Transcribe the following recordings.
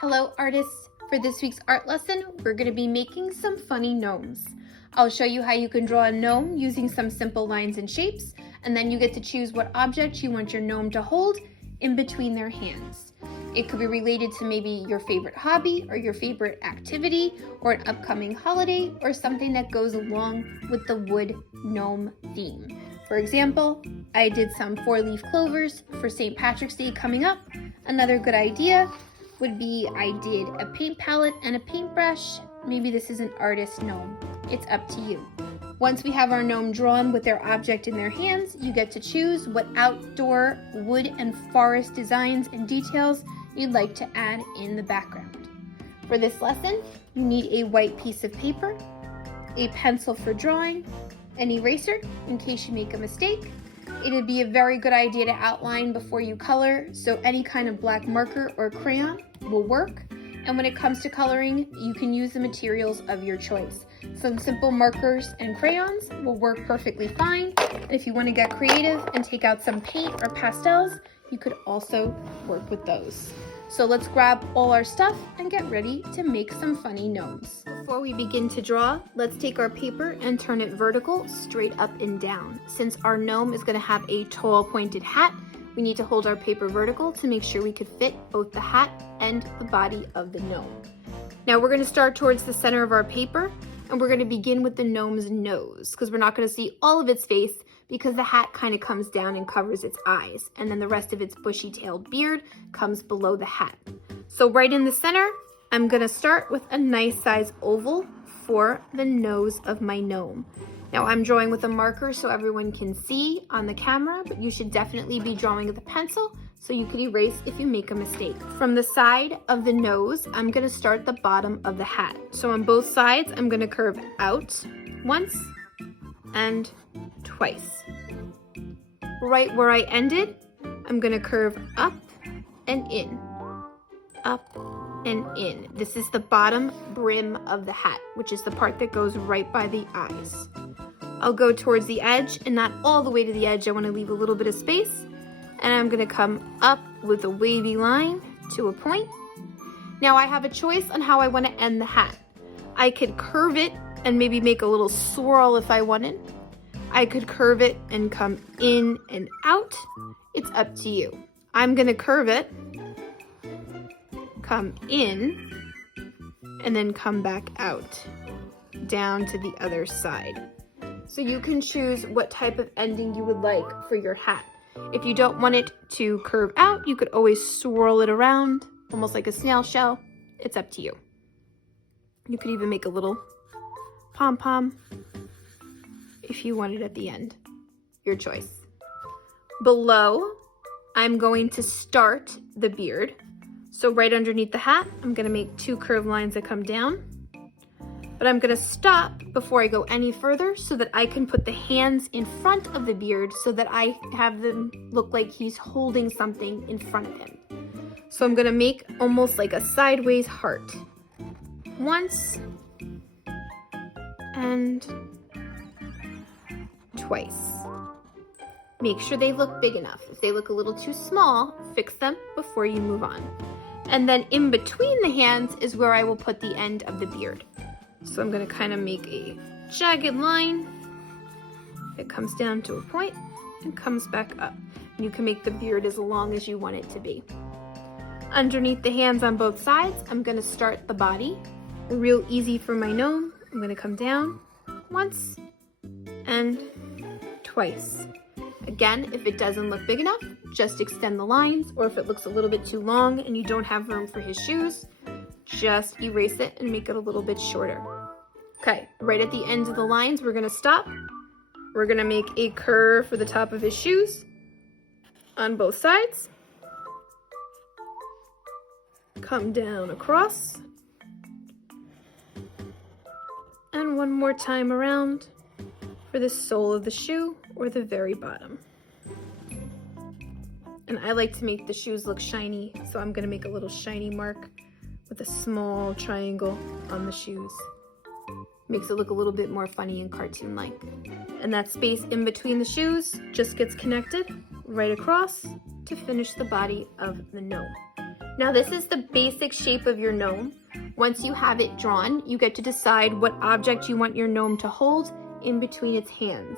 Hello artists! For this week's art lesson, we're going to be making some funny gnomes. I'll show you how you can draw a gnome using some simple lines and shapes, and then you get to choose what object you want your gnome to hold in between their hands. It could be related to maybe your favorite hobby or your favorite activity or an upcoming holiday or something that goes along with the wood gnome theme. For example, I did some 4-leaf clovers for St. Patrick's Day coming up. Another good idea would be I did a paint palette and a paintbrush. Maybe this is an artist gnome. It's up to you. Once we have our gnome drawn with their object in their hands, you get to choose what outdoor wood and forest designs and details you'd like to add in the background. For this lesson, you need a white piece of paper, a pencil for drawing, an eraser in case you make a mistake. It'd be a very good idea to outline before you color, so any kind of black marker or crayon will work. And when it comes to coloring, you can use the materials of your choice. Some simple markers and crayons will work perfectly fine. And if you want to get creative and take out some paint or pastels, you could also work with those. So let's grab all our stuff and get ready to make some funny gnomes. Before we begin to draw, let's take our paper and turn it vertical, straight up and down. Since our gnome is going to have a tall pointed hat, we need to hold our paper vertical to make sure we could fit both the hat and the body of the gnome. Now we're going to start towards the center of our paper, and we're going to begin with the gnome's nose, because we're not going to see all of its face because the hat kind of comes down and covers its eyes, and then the rest of its bushy-tailed beard comes below the hat. So right in the center, I'm going to start with a nice size oval for the nose of my gnome. Now I'm drawing with a marker so everyone can see on the camera, but you should definitely be drawing with a pencil so you can erase if you make a mistake. From the side of the nose, I'm going to start the bottom of the hat. So on both sides, I'm going to curve out once and twice. Right where I ended, I'm going to curve up and in, up and in. This is the bottom brim of the hat, which is the part that goes right by the eyes. I'll go towards the edge and not all the way to the edge. I want to leave a little bit of space, and I'm going to come up with a wavy line to a point. Now I have a choice on how I want to end the hat. I could curve it and maybe make a little swirl if I wanted. I could curve it and come in and out. It's up to you. I'm going to curve it, come in, and then come back out, down to the other side. So you can choose what type of ending you would like for your hat. If you don't want it to curve out, you could always swirl it around, almost like a snail shell. It's up to you. You could even make a little pom-pom if you want it at the end. Your choice. Below, I'm going to start the beard. So right underneath the hat, I'm going to make 2 curved lines that come down. But I'm going to stop before I go any further so that I can put the hands in front of the beard so that I have them look like he's holding something in front of him. So I'm going to make almost like a sideways heart. Once and twice. Make sure they look big enough. If they look a little too small, fix them before you move on. And then in between the hands is where I will put the end of the beard. So I'm going to kind of make a jagged line. It comes down to a point and comes back up. And you can make the beard as long as you want it to be. Underneath the hands on both sides, I'm going to start the body. Real easy for my gnome. I'm going to come down once and twice. Again, if it doesn't look big enough, just extend the lines, or if it looks a little bit too long and you don't have room for his shoes, just erase it and make it a little bit shorter. Okay, right at the ends of the lines, we're going to stop. We're going to make a curve for the top of his shoes on both sides. Come down across. And one more time around for the sole of the shoe or the very bottom. And I like to make the shoes look shiny, so I'm going to make a little shiny mark with a small triangle on the shoes. Makes it look a little bit more funny and cartoon-like. And that space in between the shoes just gets connected right across to finish the body of the gnome. Now this is the basic shape of your gnome. Once you have it drawn, you get to decide what object you want your gnome to hold in between its hands.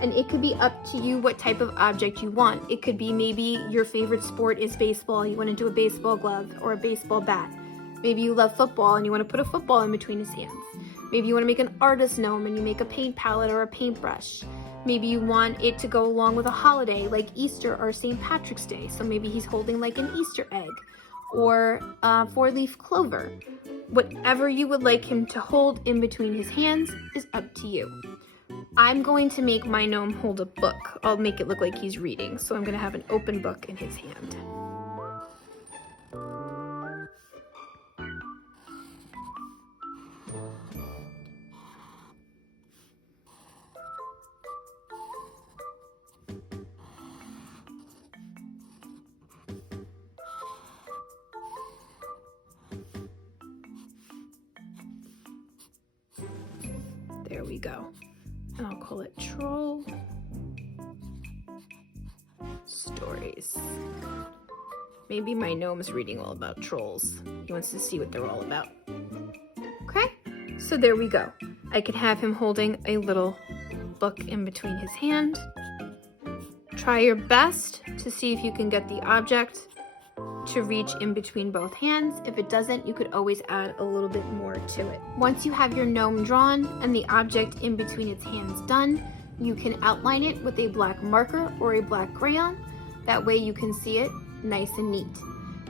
And it could be up to you what type of object you want. It could be maybe your favorite sport is baseball. You want to do a baseball glove or a baseball bat. Maybe you love football and you want to put a football in between his hands. Maybe you want to make an artist gnome and you make a paint palette or a paintbrush. Maybe you want it to go along with a holiday like Easter or St. Patrick's Day. So maybe he's holding like an Easter egg or a 4-leaf clover. Whatever you would like him to hold in between his hands is up to you. I'm going to make my gnome hold a book. I'll make it look like he's reading. So I'm going to have an open book in his hand. There we go. And I'll call it Troll Stories. Maybe my gnome's reading all about trolls. He wants to see what they're all about. Okay, so there we go. I can have him holding a little book in between his hand. Try your best to see if you can get the object to reach in between both hands. If it doesn't, you could always add a little bit more to it. Once you have your gnome drawn and the object in between its hands done, you can outline it with a black marker or a black crayon. That way you can see it nice and neat.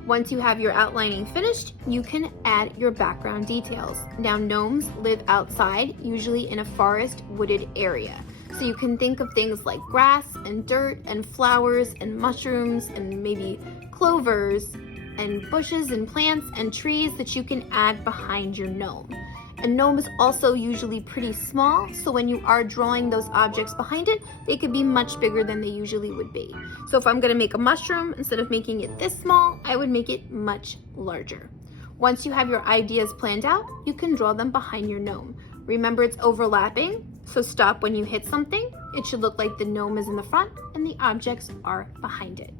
Once you have your outlining finished, you can add your background details. Now gnomes live outside, usually in a forest wooded area. So you can think of things like grass and dirt and flowers and mushrooms and maybe clovers and bushes and plants and trees that you can add behind your gnome. A gnome is also usually pretty small, so when you are drawing those objects behind it, they could be much bigger than they usually would be. So if I'm going to make a mushroom, instead of making it this small, I would make it much larger. Once you have your ideas planned out, you can draw them behind your gnome. Remember, it's overlapping, so stop when you hit something. It should look like the gnome is in the front and the objects are behind it.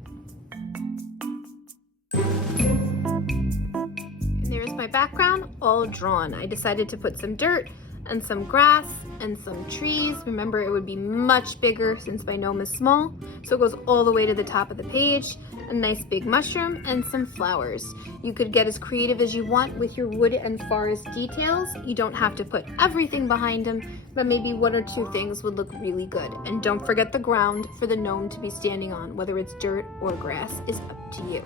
And there's my background all drawn. I decided to put some dirt and some grass and some trees. Remember, it would be much bigger since my gnome is small, so it goes all the way to the top of the page. A nice big mushroom and some flowers. You could get as creative as you want with your wood and forest details. You don't have to put everything behind them, but maybe 1 or 2 things would look really good. And don't forget the ground for the gnome to be standing on, whether it's dirt or grass is up to you.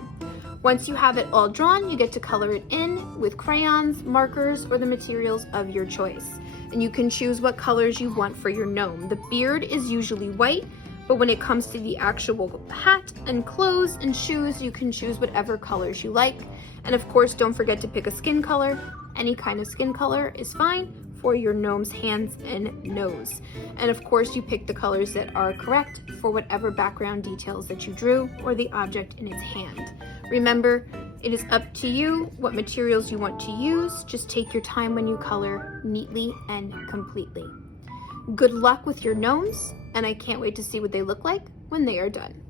Once you have it all drawn, you get to color it in with crayons, markers, or the materials of your choice. And you can choose what colors you want for your gnome. The beard is usually white, but when it comes to the actual hat and clothes and shoes, you can choose whatever colors you like. And of course, don't forget to pick a skin color. Any kind of skin color is fine for your gnome's hands and nose. And of course, you pick the colors that are correct for whatever background details that you drew or the object in its hand. Remember, it is up to you what materials you want to use. Just take your time when you color neatly and completely. Good luck with your gnomes, and I can't wait to see what they look like when they are done.